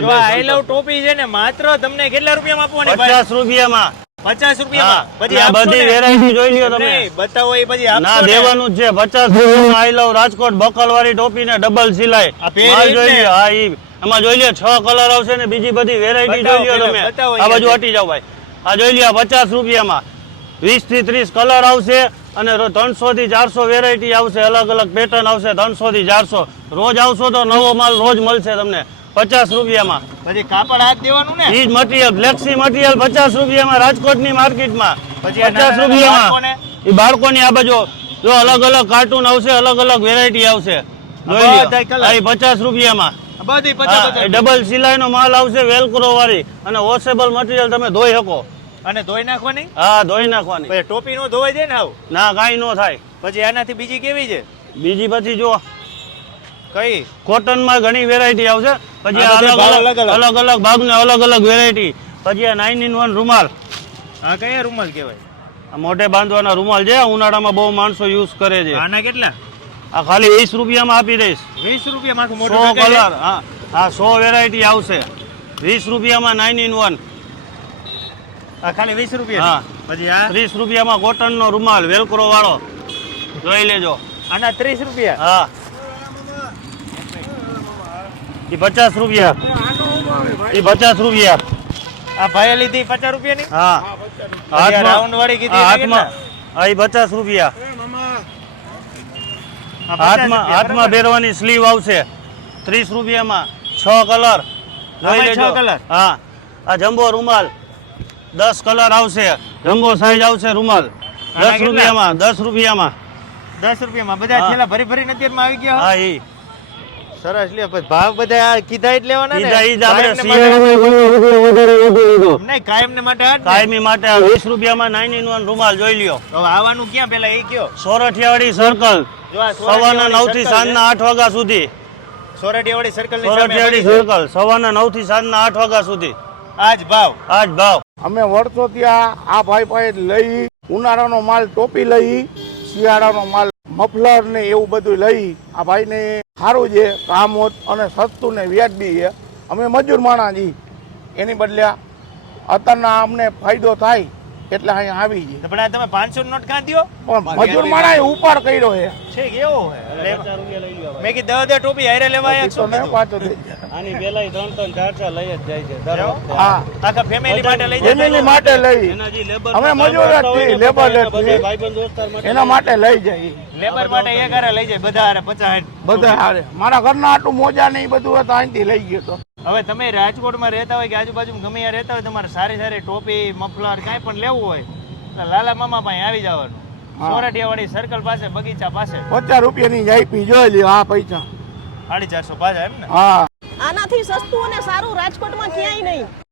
જો આઈ લવ ટોપી છે ને માત્ર તમને કેટલા રૂપિયામાં આપવાની પચાસ રૂપિયામાં. પચાસ રૂપિયામાં? પછી આ બધી વેરાયટી જોઈ લ્યો તમે. બતાવો એ પછી ના દેવાનું છે. પચાસ રૂપિયામાં આઈ લવ રાજકોટ બકલવાળી ટોપી ને ડબલ સિલાઈ. આ જોઈ લ્યો. હા ઈ આમાં જોઈ લ્યો છ કલર આવશે ને બીજી બધી વેરાયટી જોઈ લ્યો તમે. આ બાજુ હટી જાવ ભાઈ. આ જોઈ લ્યો પચાસ રૂપિયામાં. વીસથી ત્રીસ કલર આવશે અને ત્રણસો થી ચારસો વેરાયટી આવશે. અલગ અલગ પેટર્ન આવશે ત્રણસો થી ચારસો. રોજ આવશો તો નવો માલ રોજ મળશે તમને. પચાસ રૂપિયામાં. પછી કાપડ હાથ દેવાનું ને? ઈ મટીરિયલ ફ્લેક્સી મટીરિયલ પચાસ રૂપિયામાં રાજકોટની માર્કેટમાં પચાસ રૂપિયામાં? એ બાળકોની આ બાજુ જો અલગ અલગ કાર્ટૂન આવશે અલગ અલગ વેરાયટી આવશે. પચાસ રૂપિયામાં. ડબલ સિલાઈનો માલ આવશે વેલક્રો વાળી અને વોશેબલ મટીરિયલ તમે ધોઈ શકો. અને ધોઈ નાખવાની? હા ધોઈ નાખવાની. ટોપી નો ધોવાઈ જાય ને આવું? ના કાંઈ નો થાય. પછી આનાથી બીજી કેવી છે? બીજી પછી જો કઈ? કોટનમાં ઘણી વેરાયટી આવશે. પછી અલગ અલગ અલગ અલગ. ભાગ ને અલગ અલગ વેરાયટી પછી આ નાઇન ઇન વન રૂમાલ. આ કયા રૂમાલ કહેવાય? આ મોઢે બાંધવાના રૂમાલ છે. ઉનાળામાં બહુ માણસો યુઝ કરે છે. આના કેટલા? આ ખાલી વીસ રૂપિયામાં આપી દઈશ. વીસ રૂપિયામાં સો કલર હા. હા સો વેરાયટી આવશે. વીસ રૂપિયામાં નાઇન ઇન વન આ ખાલી વીસ રૂપિયા? હા. પછી આ? ત્રીસ રૂપિયામાં કોટનનો રૂમાલ વેલક્રો વાળો. જોઈ લેજો. આના ત્રીસ રૂપિયા? હા. એ પચાસ રૂપિયા. એ પચાસ રૂપિયા. આ ભાઈએ લીધી પચાસ રૂપિયાની? હા. આ રાઉન્ડ વાળી કીધી હાથમાં હા એ પચાસ રૂપિયા. હાથમાં હાથમાં પહેરવાની સ્લીવ આવશે. ત્રીસ રૂપિયામાં છ કલર. લેજો. colour? હા. આ જમ્બો રૂમાલ. દસ કલર આવશે. જમ્બો સાઈઝ આવશે રૂમાલ. દસ રૂપિયામાં દસ રૂપિયામાં. દસ રૂપિયામાં? બધા છેલ્લા થેલા ભરી ભરીને અત્યારમાં આવી ગયા હા ઈ. સરસ લે પછી ભાવ બધા કીધા જ લેવાના ને કીધા ઈજ આપણે લીધો. નહીં કાયમને માટે ને. કાયમી માટે 20 રૂપિયામાં ઇન વન રૂમાલ જોઈ લ્યો હવે આવવાનું ક્યાં પેલા એ કયો સોરઠિયાવાડી સર્કલ સવારના 9 થી સાંજના 8 વાગ્યા સુધી સોરઠિયાવાડી સર્કલની સોરઠિયાવાડી સર્કલ સવારના નવથી સાંજના આઠ વાગ્યા સુધી આજ ભાવ આજ ભાવ અમે વર્ષો ત્યાં આ ભાઈ પાસે લઈ ઉનાળાનો માલ ટોપી લઈ શિયાળાનો માલ મફલર ને એવું બધું લઈ આ ભાઈને સારું છે કામ હોત અને સસ્તું ને વ્યાજબી છે. અમે મજૂર માણા જી. એની બદલે અત્યારના અમને ફાયદો થાય એટલે અહીંયા આવી છે. પણ આ તમે પાંચસો નોટ કાં દ્યો પણ મજૂર માણાએ ઉપાડ કર્યો છે. છે કેવો હે મેં કીધું દસ દસ ટોપી હારે લેવા આવ્યા છો. ને પાછો થઈ જાય. આની પેલા ત્રણ ત્રણ ચાર ચાર લઈ જ જાય છે દર વખતે. હા આખા ફેમિલી માટે લઈ જાય. ફેમિલી માટે લઈ. એના જે લેબર અમે મજૂર હતી લેબર છીએ. ભાઈબંધ દોસ્તાર માટે એના માટે લઈ જાય. લેબર માટે એ ઘરે લઈ જાય બધા હારે પચાસ. સાઠ. બધા હારે. મારા ઘરના આટલું મોજા ને એ બધું હતા અહીંથી લઈ ગયો તો. હવે તમે રાજકોટમાં રહેતા હોય કે આજુબાજુ ગમે ત્યાં રહેતા હોય તમારે સારી સારી ટોપી મફલર કાંઈ પણ લેવું હોય તો લાલા મામા પાસે આવી જવાનું. સોરઠિયાવાડી સર્કલ પાસે બગીચા પાસે. પચાસ રૂપિયાની જાય પી જોઈ લ્યો આ પૈસા. સાડી ચારસો પાછા એમ ને? હા. આનાથી સસ્તું અને સારું રાજકોટમાં ક્યાંય નહીં.